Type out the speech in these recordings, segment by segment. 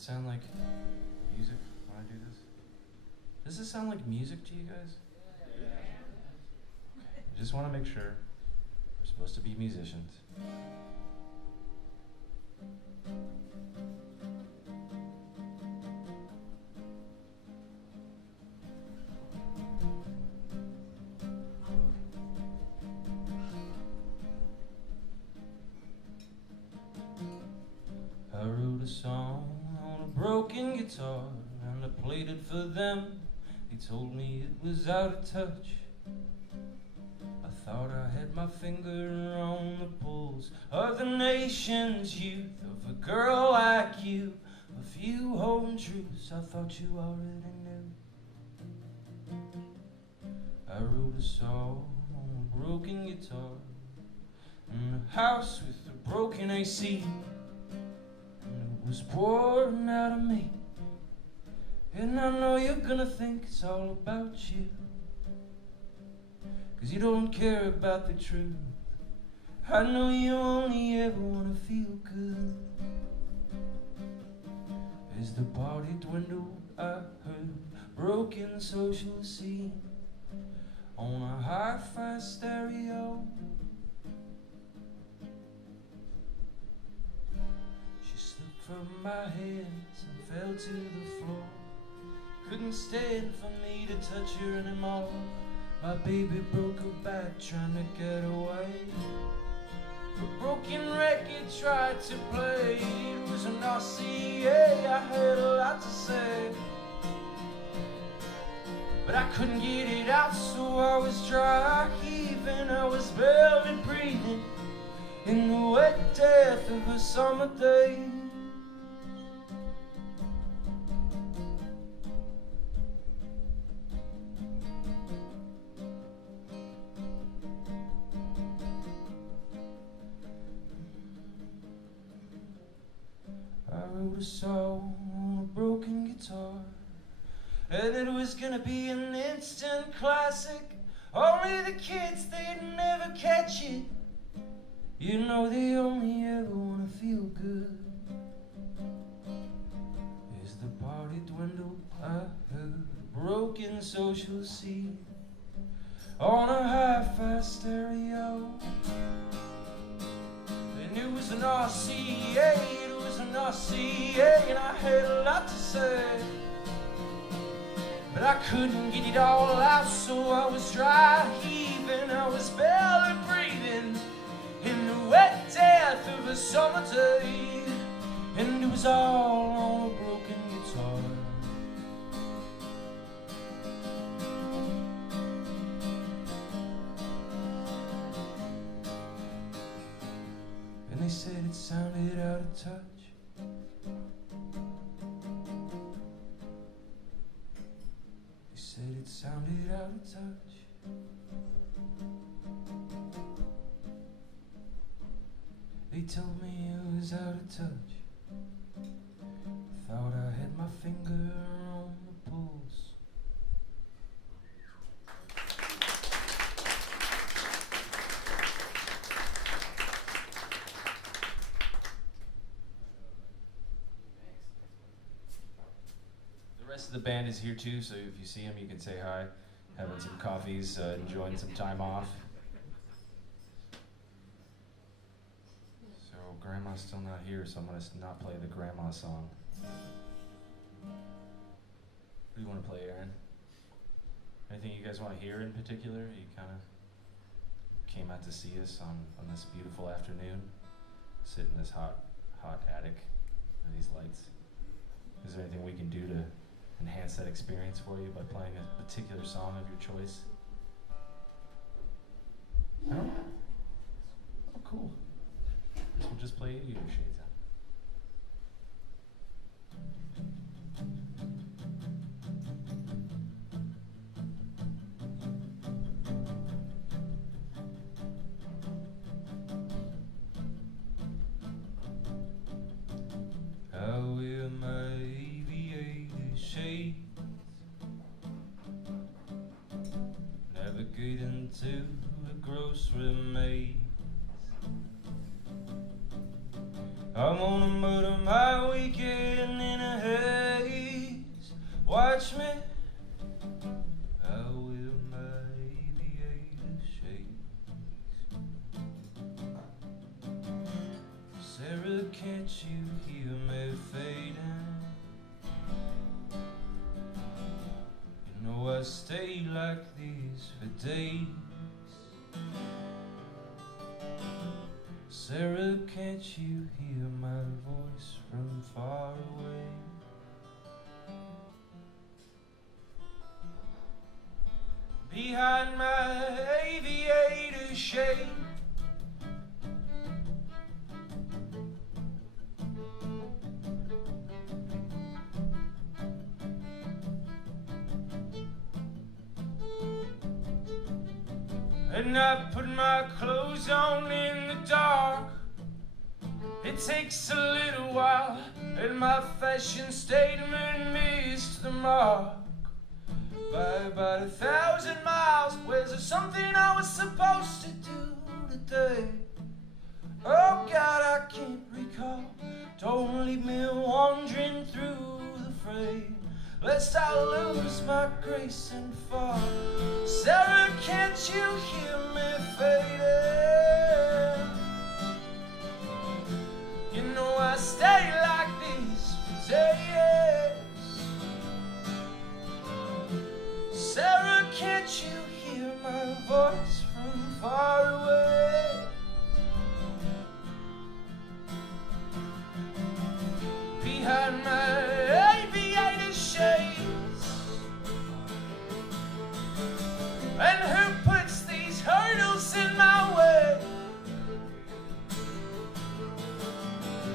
it sound like music when I do this? Does this sound like music to you guys? Okay. I just want to make sure. We're supposed to be musicians. I wrote a song on a broken guitar and I played it for them. They told me it was out of touch. I thought I had my finger on the pulse of the nation's youth, of a girl like you. A few home truths I thought you already knew. I wrote a song on a broken guitar in a house with a broken AC. It was pouring out of me, and I know you're gonna think it's all about you, 'cause you don't care about the truth. I know you only ever wanna feel good. As the party dwindled, I heard broken social scene on a hi-fi stereo. From my hands and fell to the floor. Couldn't stand for me to touch her anymore. My baby broke her back trying to get away. A broken record tried to play. It was an RCA, I had a lot to say, but I couldn't get it out, so I was dry heaving. I was barely breathing in the wet death of a summer day. I wrote a song on a broken guitar, and it was gonna be an instant classic. Only the kids, they'd never catch it. You know they only ever wanna feel good. As the party dwindled, I heard a broken social scene on a hi-fi stereo. And it was an RCA, an RCA, and I had a lot to say, but I couldn't get it all out, so I was dry heaving. I was barely breathing in the wet death of a summer day, and it was all on a broken guitar. And they said it sounded out of touch. Said it sounded out of touch. They told me it was out of touch. Thought I had my finger on the pulse. The rest of the band is here too, so if you see them, you can say hi. Having some coffees, enjoying some time off. So Grandma's still not here, so I'm gonna not play the Grandma song. What do you want to play, Aaron? Anything you guys want to hear in particular? You kind of came out to see us on this beautiful afternoon, sit in this hot attic with these lights. Is there anything we can do to enhance that experience for you by playing a particular song of your choice? No? Oh, cool. Guess we'll just play Your Shades then. I wear my aviator shades, navigate into a grocery maze. I'm gonna murder my weekend in a watch me out with my aviator shades. Sarah, can't you hear me fading? You know I stay like this for days. Sarah, can't you hear my voice from far away? Behind my aviator shade, and I put my clothes on in the dark. It takes a little while, and my fashion statement missed the mark by about 1,000 miles. Was there something I was supposed to do today? Oh God, I can't recall. Don't leave me wandering through the fray, lest I lose my grace and fall. Sarah, can't you hear me fading? You know I stay like this for days. Sarah, can't you hear my voice from far away? Behind my aviator shades, and who puts these hurdles in my way?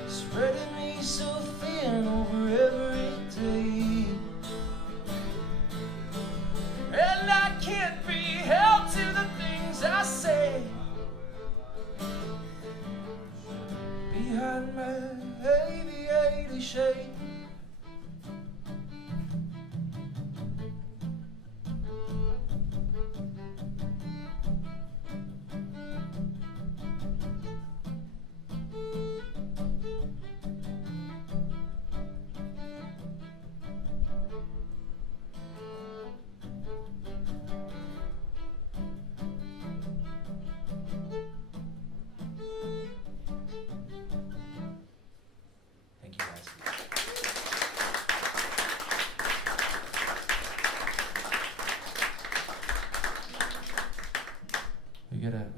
Spreading me so thin over every day, and I can't be held to the things I say. Behind my aviator shade,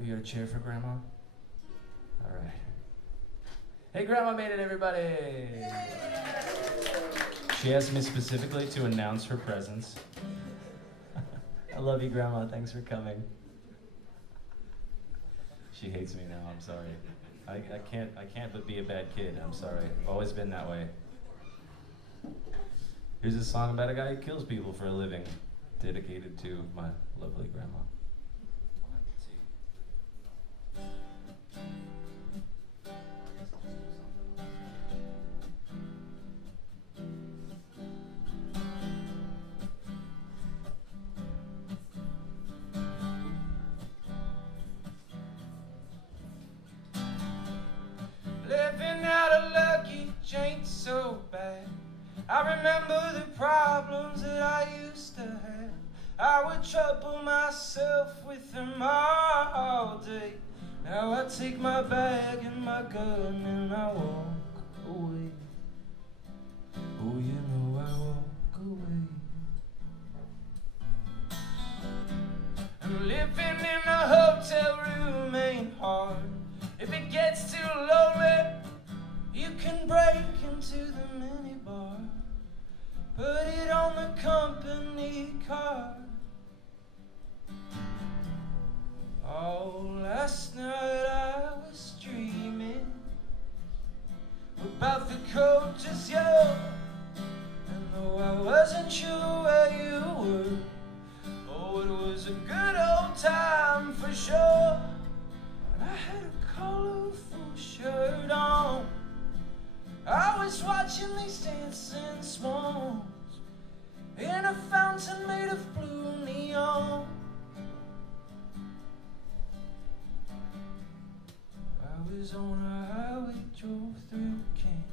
we got a chair for Grandma? All right. Hey, Grandma made it, everybody! She asked me specifically to announce her presence. I love you, Grandma. Thanks for coming. She hates me now. I'm sorry. I can't but be a bad kid. I'm sorry. I've always been that way. Here's a song about a guy who kills people for a living, dedicated to my lovely grandma. Living out of luggage ain't so bad. I remember the problems that I used to have. I would trouble myself with them all day. Now I take my bag and my gun and I walk away. Oh, you know I walk away. And living in a hotel room ain't hard. If it gets too lonely, you can break into the minibar. Put it on the company card. Oh, last night I was dreaming about the coaches, yo. And though I wasn't sure where you were, oh, it was a good old time for sure. And I had a colorful shirt on. I was watching these dancing swans in a fountain made of blue neon. I was on a highway, drove through Kent.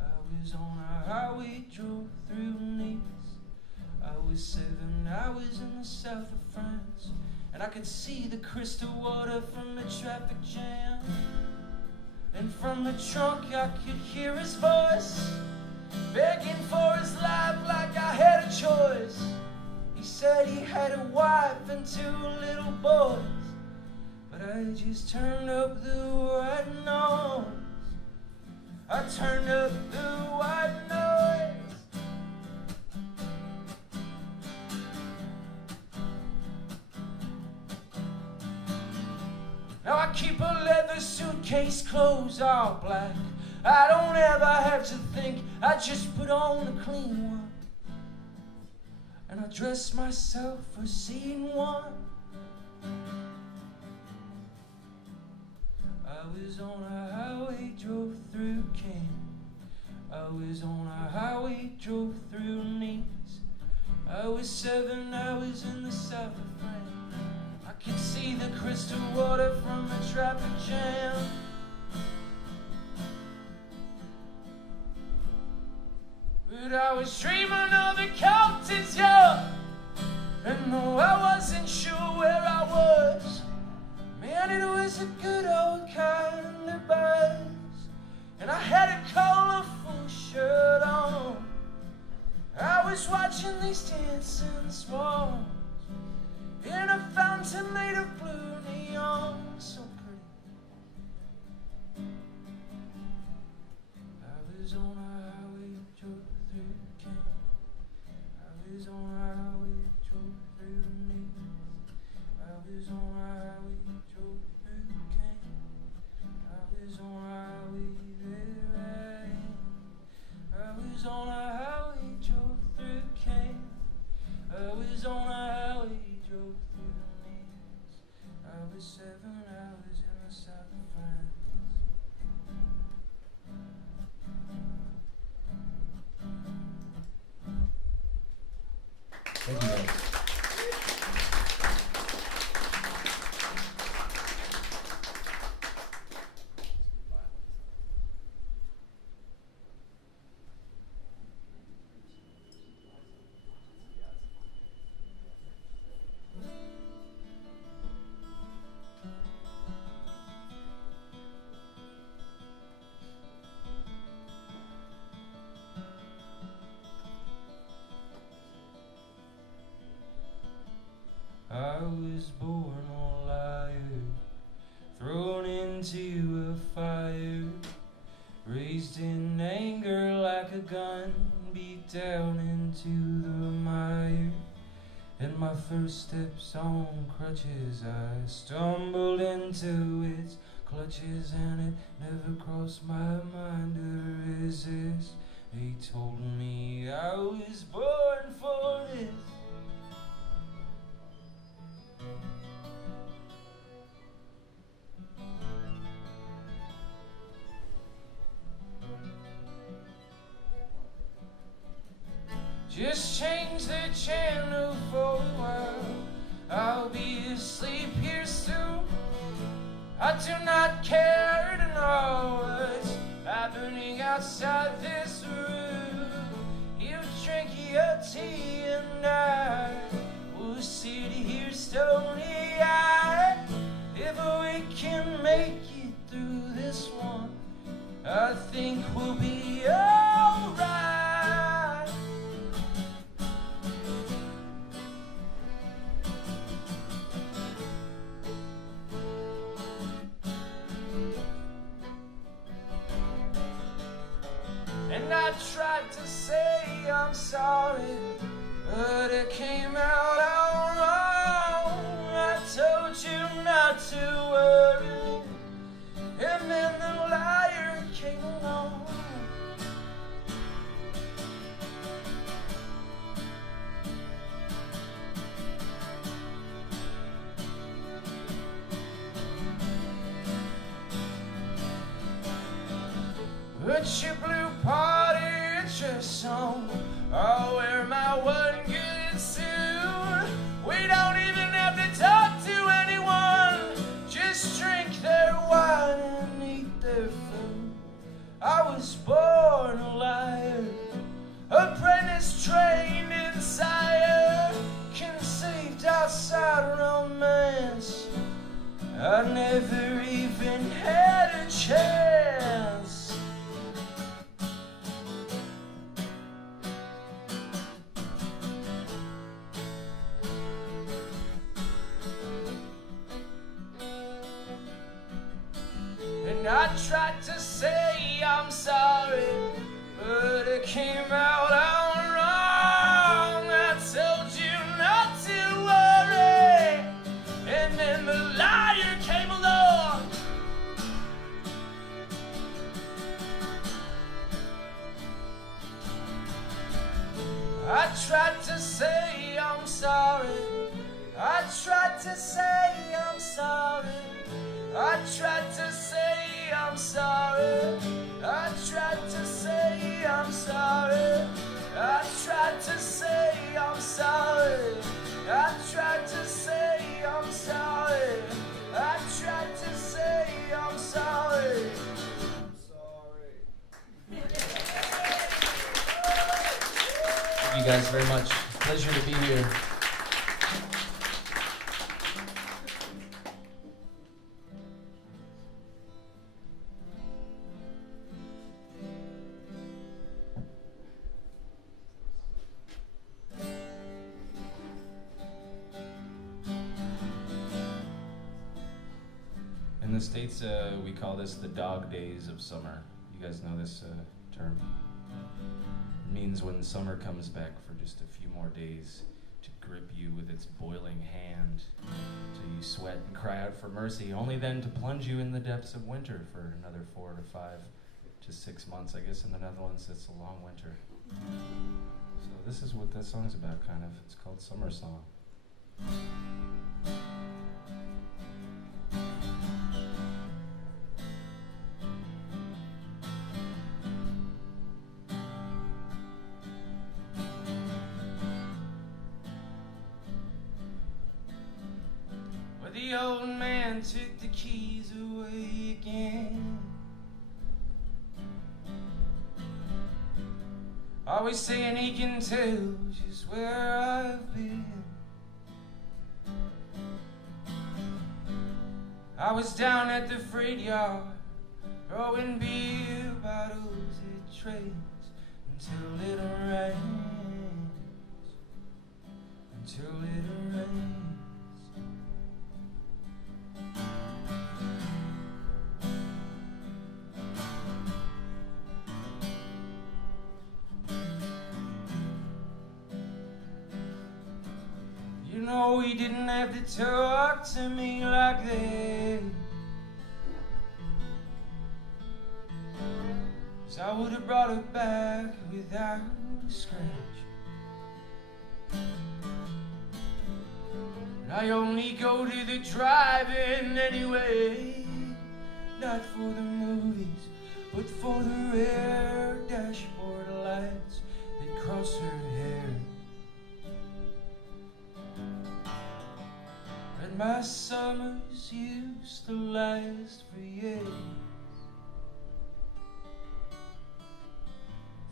I was on a highway, drove through Nice. and I could see the crystal water from the traffic jam. And from the trunk I could hear his voice, begging for his life like I had a choice. He said he had a wife and 2 little boys, but I just turned up the white noise. I turned up the white noise. Now I keep a leather suitcase, clothes all black. I don't ever have to think, I just put on a clean one. And I dress myself for scene one. I was on a highway, drove through Kent. I was on a highway, drove through Nice. I was 7 hours in the south of France. I could see the crystal water from the traffic jam. But I was dreaming of the Compton's yacht, and though I wasn't sure where I was, man, it was a good old kind of buzz. And I had a colorful shirt on. I was watching these dancing swans in a fountain made of blue neon, so pretty. I was on a highway, drove through Kent. I was on a highway, drove through Nice. I was on a highway, drove through Kent. I was on a highway, there I am. I was on a highway, drove through Kent. I was on a highway, drove through Nice. I was 7 hours in the south of France. Thank you, guys. I was born a liar, thrown into a fire, raised in anger like a gun, beat down into the mire. And my first steps on crutches, I stumbled into its clutches, and it never crossed my mind to resist. They told me I was born for this. Just change the channel for a while, I'll be asleep here soon. I do not care to know what's happening outside this room. You drink your tea and I will sit here stony-eyed. If we can make it through this one, I think we'll be alright. And I tried to say I'm sorry, but it came out all wrong. I told you not to worry, and then the liar came along. Put your blue party dress on, I'll wear my one good suit. We don't even have to talk to anyone, just drink their wine and eat their food. I was born a liar, apprentice trained in sire, conceived outside romance. I tried to say I'm sorry, but it came out all wrong. I told you not to worry, and then the liar came along. I tried to say I'm sorry, I tried to say I'm sorry, I tried to say I'm sorry, I tried to say I'm sorry, I tried to say I'm sorry, I tried to say I'm sorry, I tried to say I'm sorry. Thank you guys very much. Pleasure to be here. In the States, we call this the dog days of summer. You guys know this term? It means when summer comes back for just a few more days to grip you with its boiling hand, till you sweat and cry out for mercy, only then to plunge you in the depths of winter for another 4 to 5 to 6 months. I guess in the Netherlands it's a long winter. So this is what this song's about, kind of. It's called Summer Song. The old man took the keys away again, always saying he can tell just where I've been. I was down at the freight yard, throwing beer bottles at trains until it rains, until it rains. You know, he didn't have to talk to me like that, 'cause I would have brought it back without a scratch. And I only go to the drive-in anyway, not for the movies, but for the rare dashboard lights that cross her hair. And my summers used to last for years.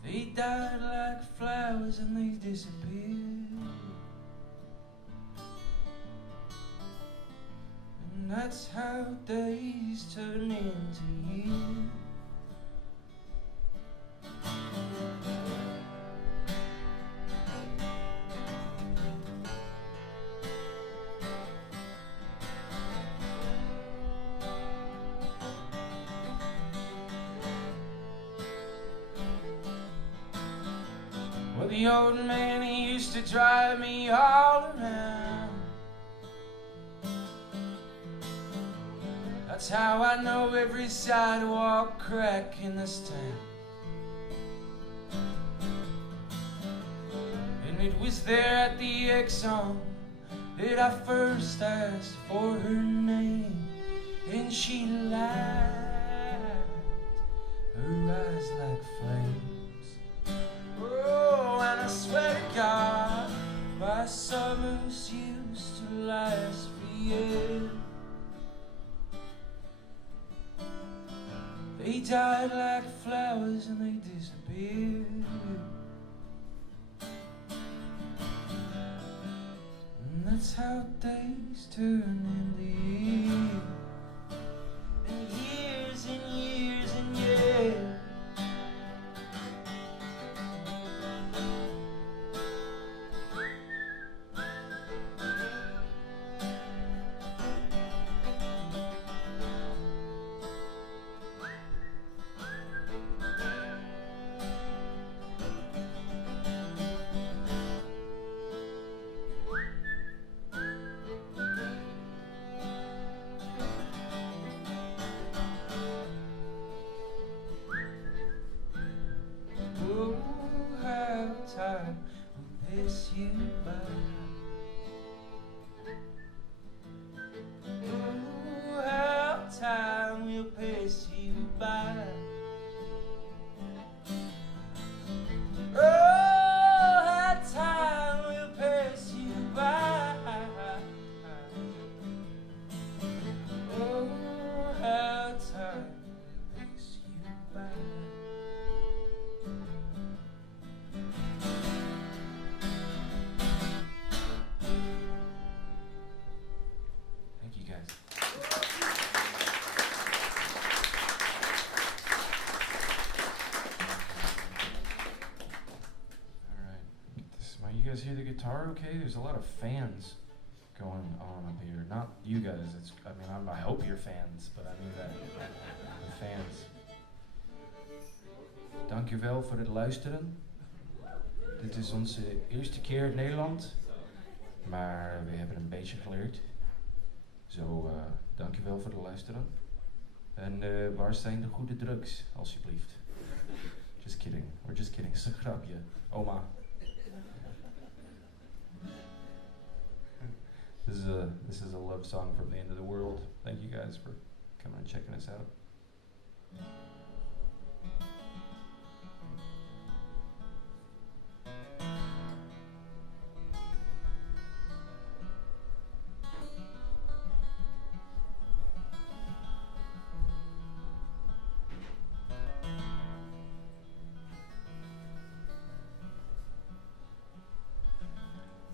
They died like flowers and they disappeared. And that's how days turn into years. Well, the old man, he used to drive me all around. That's how I know every sidewalk crack in this town. And it was there at the Exxon that I first asked for her name, and she lied, her eyes like flames. Oh, and I swear to God, my summers used to last for years. They died like flowers and they disappeared. And that's how days turn into years. And years and years and years. Thank you guys. You guys hear the guitar okay? There's a lot of fans going on up here. Not you guys, I hope you're fans, but I mean the fans. Dankjewel voor het luisteren. Dit is onze eerste keer in Nederland, maar we hebben een beetje geleerd. Zo, dankjewel voor het luisteren. En waar zijn de goede drugs, alsjeblieft? Just kidding, we're just kidding. Is een grapje, oma. This is a love song from the end of the world. Thank you guys for coming and checking us out.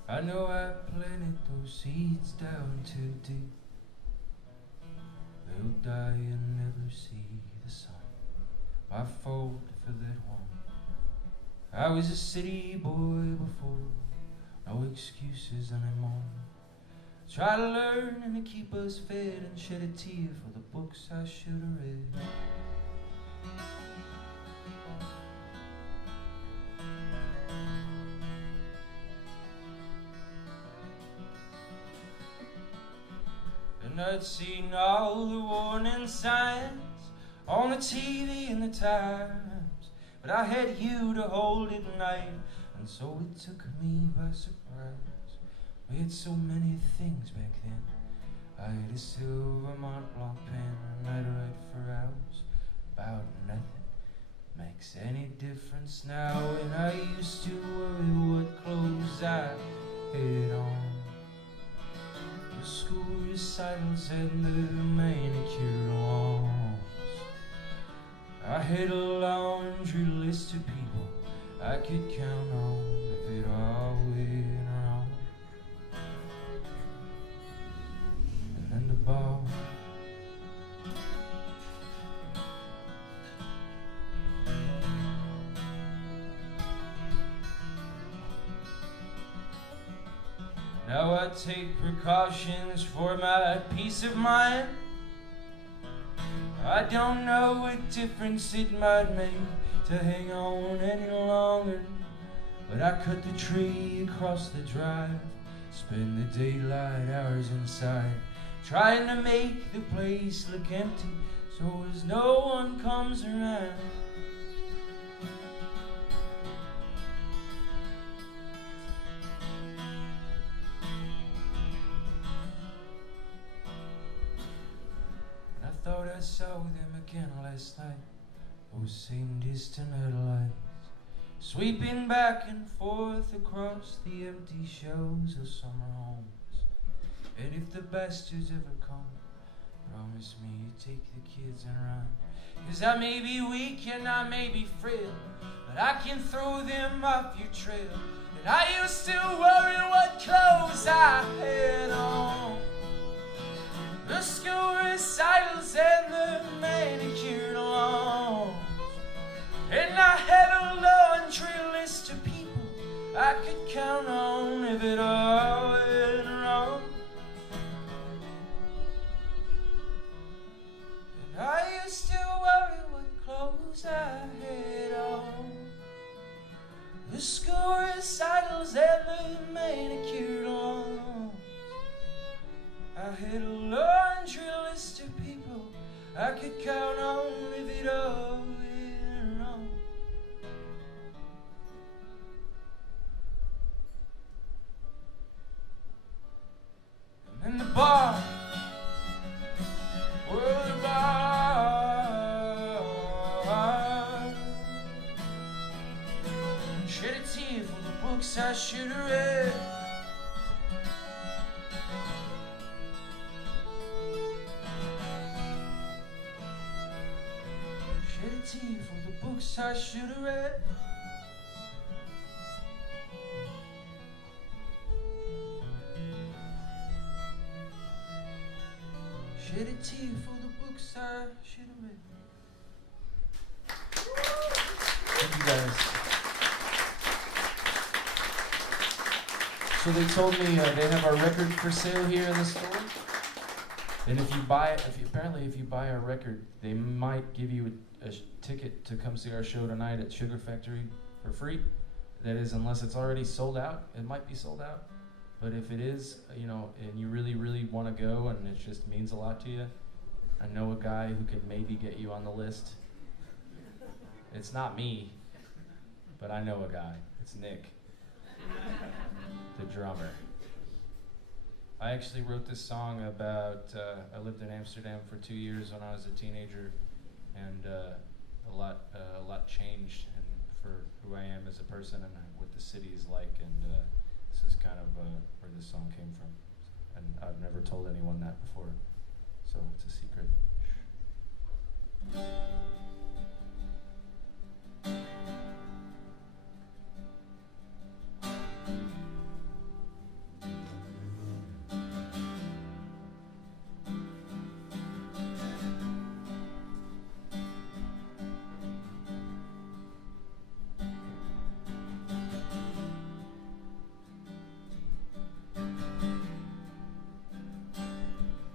I know I planted those seeds down too deep. They'll die and never see the sun. My fault for that one. I was a city boy before, no excuses anymore. Try to learn and to keep us fed and shed a tear for the books I should have read. And I'd seen all the warning signs on the TV and the Times, but I had you to hold at night, and so it took me by surprise. We had so many things back then. I had a silver Mont Blanc pen, and I'd write for hours about nothing makes any difference now. And I used to worry what clothes I had on. The school recitals and the manicured walls. I had a laundry list of people I could count on if it all went wrong. And then the ball. Now I take precautions for my peace of mind. I don't know what difference it might make to hang on any longer, but I cut the tree across the drive, spend the daylight hours inside, trying to make the place look empty so as no one comes around. Thought I saw them again last night, those same distant headlights, sweeping back and forth across the empty shelves of summer homes. And if the bastards ever come, promise me you take the kids and run. 'Cause I may be weak and I may be frail, but I can throw them off your trail. And I used to worry what clothes I had on. The school recitals and the manicured lawns. And I had a laundry list of people I could count on if it all went wrong. And I used to worry what clothes I had on. The school recitals and the manicured lawns. I had a laundry list of people I could count on if it all went wrong. And then the bar, well, the bar, shed a tear for the books I should have read. For the books I should have read. Shed a tear for the books I should have read. Thank you guys. So they told me they have our record for sale here in the store. And if you buy our record, they might give you a ticket to come see our show tonight at Sugar Factory for free. That is, unless it's already sold out. It might be sold out. But if it is, you know, and you really, really want to go and it just means a lot to you, I know a guy who can maybe get you on the list. It's not me, but I know a guy. It's Nick, the drummer. I actually wrote this song about, I lived in Amsterdam for 2 years when I was a teenager, and a lot changed for who I am as a person and what the city is like, and this is kind of where this song came from. And I've never told anyone that before, so it's a secret.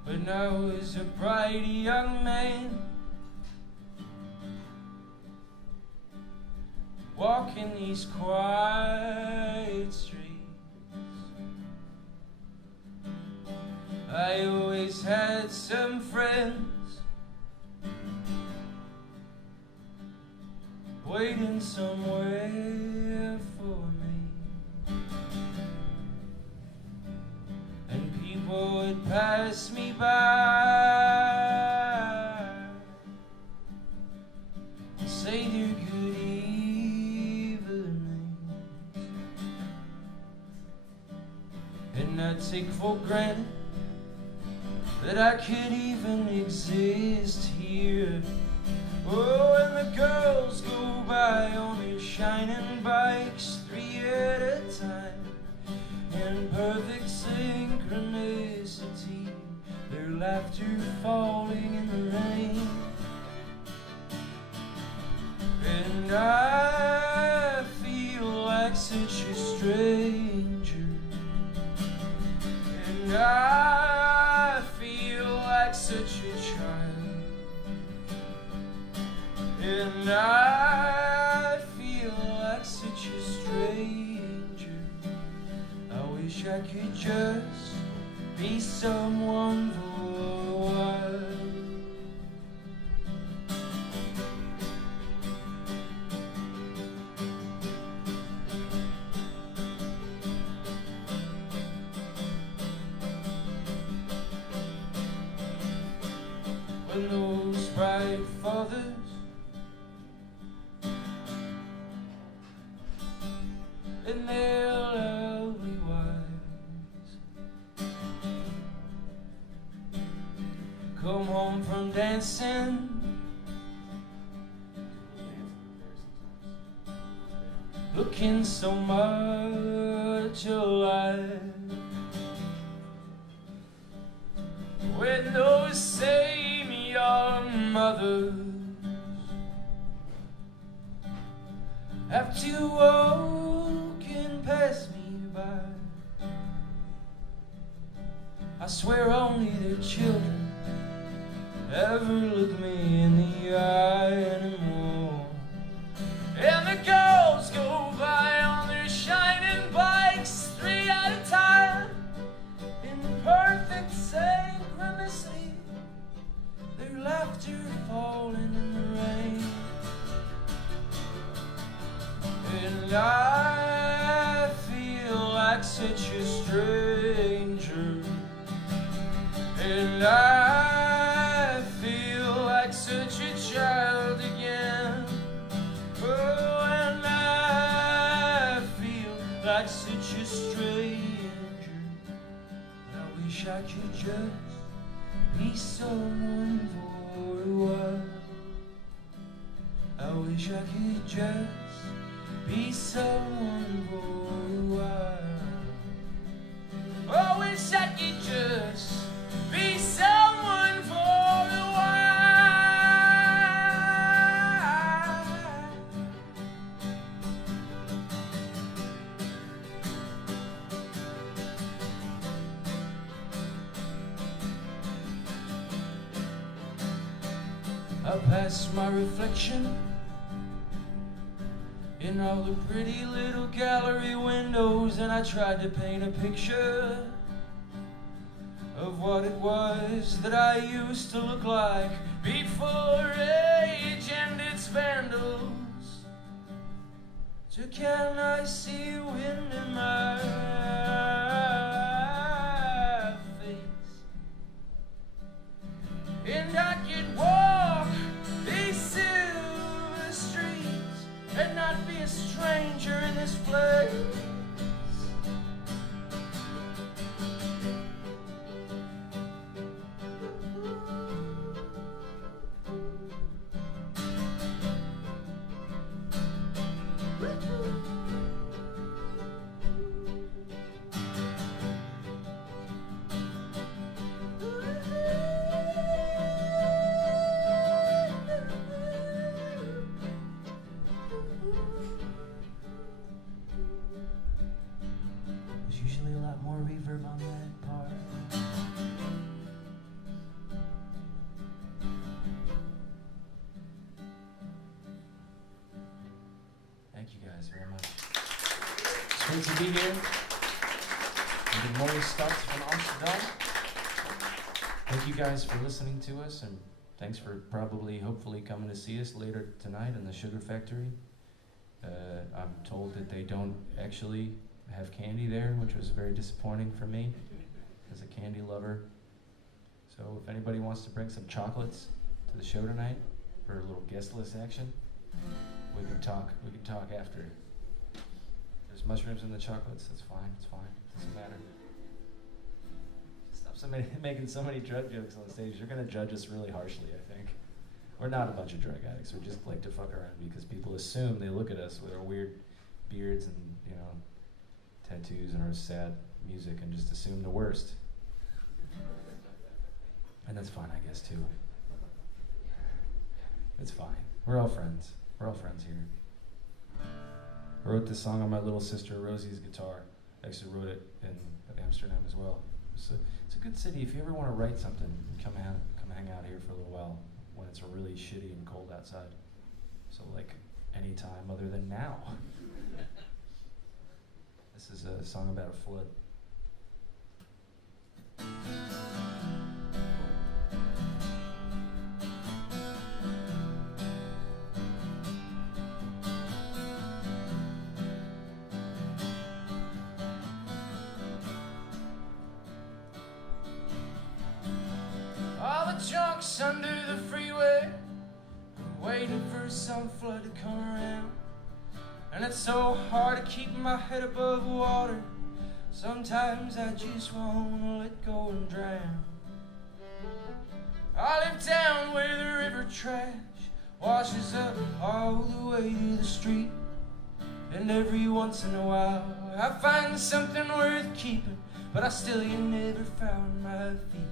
When I was a bright young man, walking these quiet streets, I always had some friends waiting somewhere for me, and people would pass me by, say their good evenings, and I'd take for granted that I could even exist here. Oh, and the girls go by on their shining bikes, 3 at a time, in perfect synchronicity, their laughter falling in the rain. And I feel like such a stranger, and I feel like such a child, and I feel like such a stranger. I wish I could just be someone for a while. When those bright fathers and their lovely wives come home from dancing, looking so much alive. When those same young mothers have to walk and pass me by, I swear only their children ever look me in the eye anymore. And the girls go by on their shining bikes, 3 at a time, in perfect synchronicity, their laughter falling in the rain. And I feel like such a stranger, and I feel like such a child again. Oh, and I feel like such a stranger. I wish I could just be someone for a while. I wish I could just be someone for a while. I wish I could just be someone I passed my reflection in all the pretty little gallery windows, and I tried to paint a picture of what it was that I used to look like before age and its vandals. So can I see wind in my face? And I could walk these silver streets and not be a stranger in this place. Thank you guys very much. It's great to be here. Good morning starts from Amsterdam. Thank you guys for listening to us, and thanks for hopefully coming to see us later tonight in the Sugar Factory. I'm told that they don't actually have candy there, which was very disappointing for me as a candy lover. So if anybody wants to bring some chocolates to the show tonight for a little guest list action, we can talk after. There's mushrooms in the chocolates, that's fine, it's fine, doesn't matter. Stop making so many drug jokes on the stage. You're gonna judge us really harshly, I think. We're not a bunch of drug addicts, we just like to fuck around because people assume they look at us with our weird beards and, tattoos and our sad music and just assume the worst. And that's fine, I guess, too. It's fine. We're all friends. We're all friends here. I wrote this song on my little sister Rosie's guitar. I actually wrote it in Amsterdam as well. It's a good city. If you ever want to write something, come hang out here for a little while when it's really shitty and cold outside. So like any time other than now. This is a song about a flood. All the junks under the freeway are waiting for some flood to come around. And it's so hard to keep my head above water. Sometimes I just wanna let go and drown. I live down where the river trash washes up all the way to the street. And every once in a while I find something worth keeping, but I still ain't never found my feet.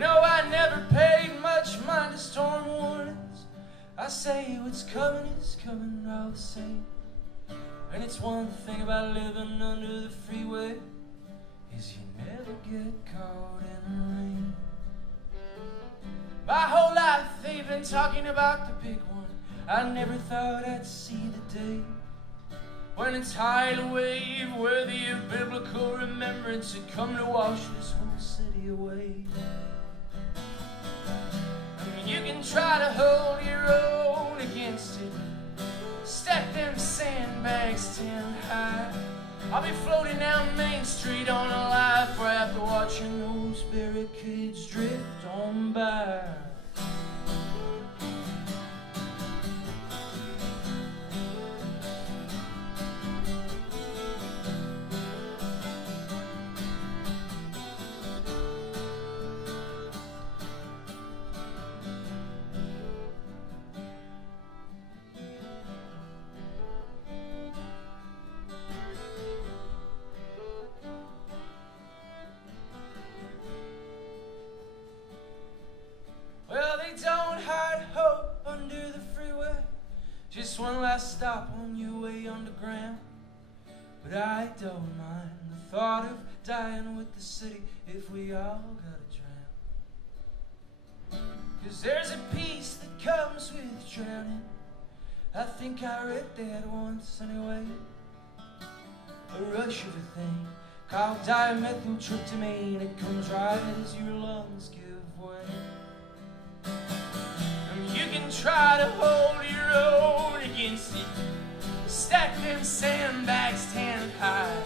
I never paid much mind to storm warnings. I say what's coming is coming all the same. And it's one thing about living under the freeway, is you never get caught in the rain. My whole life they've been talking about the big one. I never thought I'd see the day when a tidal wave worthy of biblical remembrance had come to wash this whole city away. You can try to hold your own against it, stack them sandbags 10 high. I'll be floating down Main Street on a life raft, watching those barricades drift on by. just one last stop on your way underground. But I don't mind the thought of dying with the city if we all gotta drown. 'Cause there's a peace that comes with drowning. I think I read that once anyway. A rush of a thing called dimethyltryptamine. It comes right as your lungs give way. And you can try to hold your own against it. Stack them sandbags 10 high.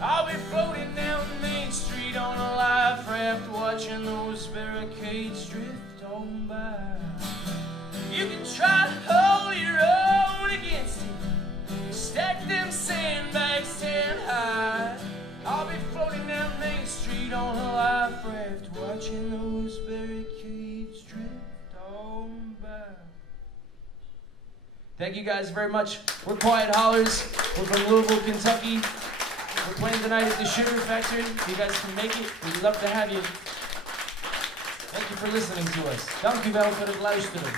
I'll be floating down Main Street on a life raft, watching those barricades drift on by. You can try to hold your own against it. Stack them sandbags 10 high. I'll be floating down Main Street on a life raft, watching those barricades drift on by. Thank you guys very much. We're Quiet Hollers. We're from Louisville, Kentucky. We're playing tonight at the Sugar Factory. If you guys can make it, we'd love to have you. Thank you for listening to us. Dank u wel voor het luisteren.